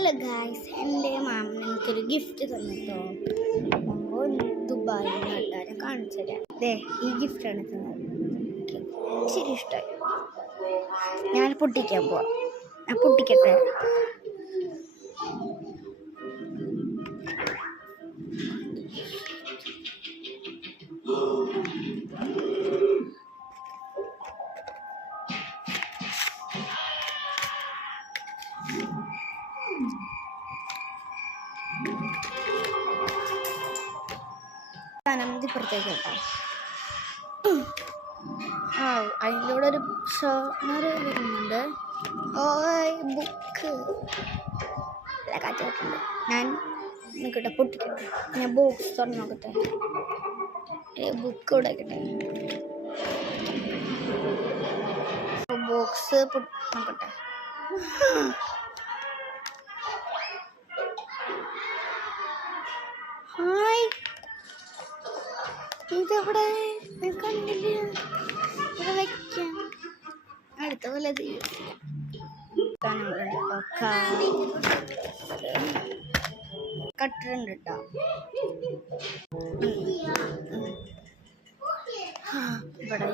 Hello guys, എൻ്റെ മാമൻ എനിക്കൊരു ഗിഫ്റ്റ് തന്നിട്ടോ. ദുബായിൽ നാട്ടുകാരെ കാണിച്ചു തരാം. ഈ ഗിഫ്റ്റാണ് തന്നത്. ശരി, ഇഷ്ടമായി. ഞാൻ പൊട്ടിക്കാൻ പോവാം. ഞാൻ പൊട്ടിക്കട്ടെ. ഇപ്പുറത്തേക്ക് കേട്ടോ. അതിലൂടെ ഒരു ഷോണർ വരുന്നുണ്ട്. ബുക്ക് കാറ്റുണ്ട്. ഞാൻ നിൽക്കട്ടെ, പൊട്ടിക്കട്ടെ. ഞാൻ ബോക്സ് തുറന്ന് നോക്കട്ടെ. ബുക്ക് ഇവിടെ ആക്കട്ടെ. ബോക്സ് നോക്കട്ടെ. ഹായ്, ഇതെവിടെ കണ്ടില്ല. ഇവിടെ വയ്ക്കാം. അടുത്ത പോലെ കട്ടറുണ്ട് കേട്ടോ. ഇവിടെ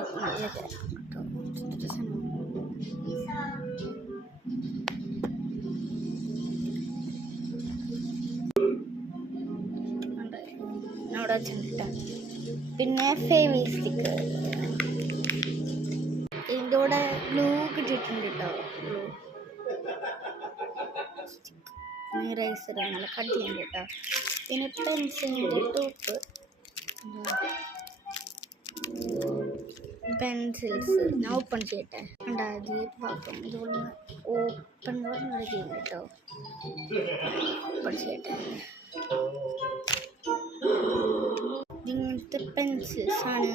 അവിടെ വെച്ചിട്ടാ. പിന്നെ ഫേവി സ്റ്റിക്ക്, ഇതിൻ്റെ കൂടെ ഗ്ലൂ കിട്ടിയിട്ടുണ്ട് കേട്ടോ. ഗ്ലൂ റൈസർ നല്ല കട്ടിയുണ്ട് കേട്ടോ. പിന്നെ പെൻസിലിൻ്റെ ടോപ്പ്, പെൻസിൽസ്. ഞാൻ ഓപ്പൺ ചെയ്യട്ടെ. ഉണ്ടായത് പാപ്പം ഇതുപോലെ ഓപ്പൺ പറഞ്ഞൊരു ചെയ്യും കേട്ടോ. ഓപ്പൺ ചെയ്യട്ടെ. ഇങ്ങനത്തെ പെൻസിൽസ് ആണ്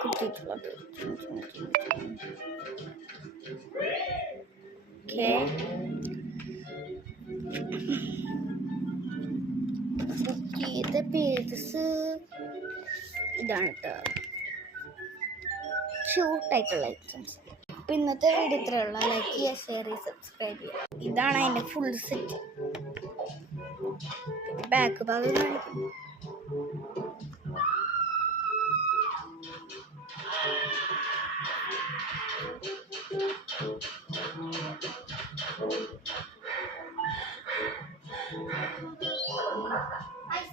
കിട്ടിയിട്ടുള്ളത്. ബുക്ക് ചെയ്ത പേജസ് ഇതാണ് കേട്ടോ. ക്യൂട്ടായിട്ടുള്ള ഐറ്റംസ്. അപ്പം ഇന്നത്തെ വീഡിയോ ഇത്രയുള്ള. ലൈക്ക് ചെയ്യുക, ഷെയർ ചെയ്യുക, സബ്സ്ക്രൈബ് ചെയ്യുക. ഇതാണ് അതിൻ്റെ ഫുൾ സെറ്റ്. ബാക്ക് ഭാഗം കാണിക്കും.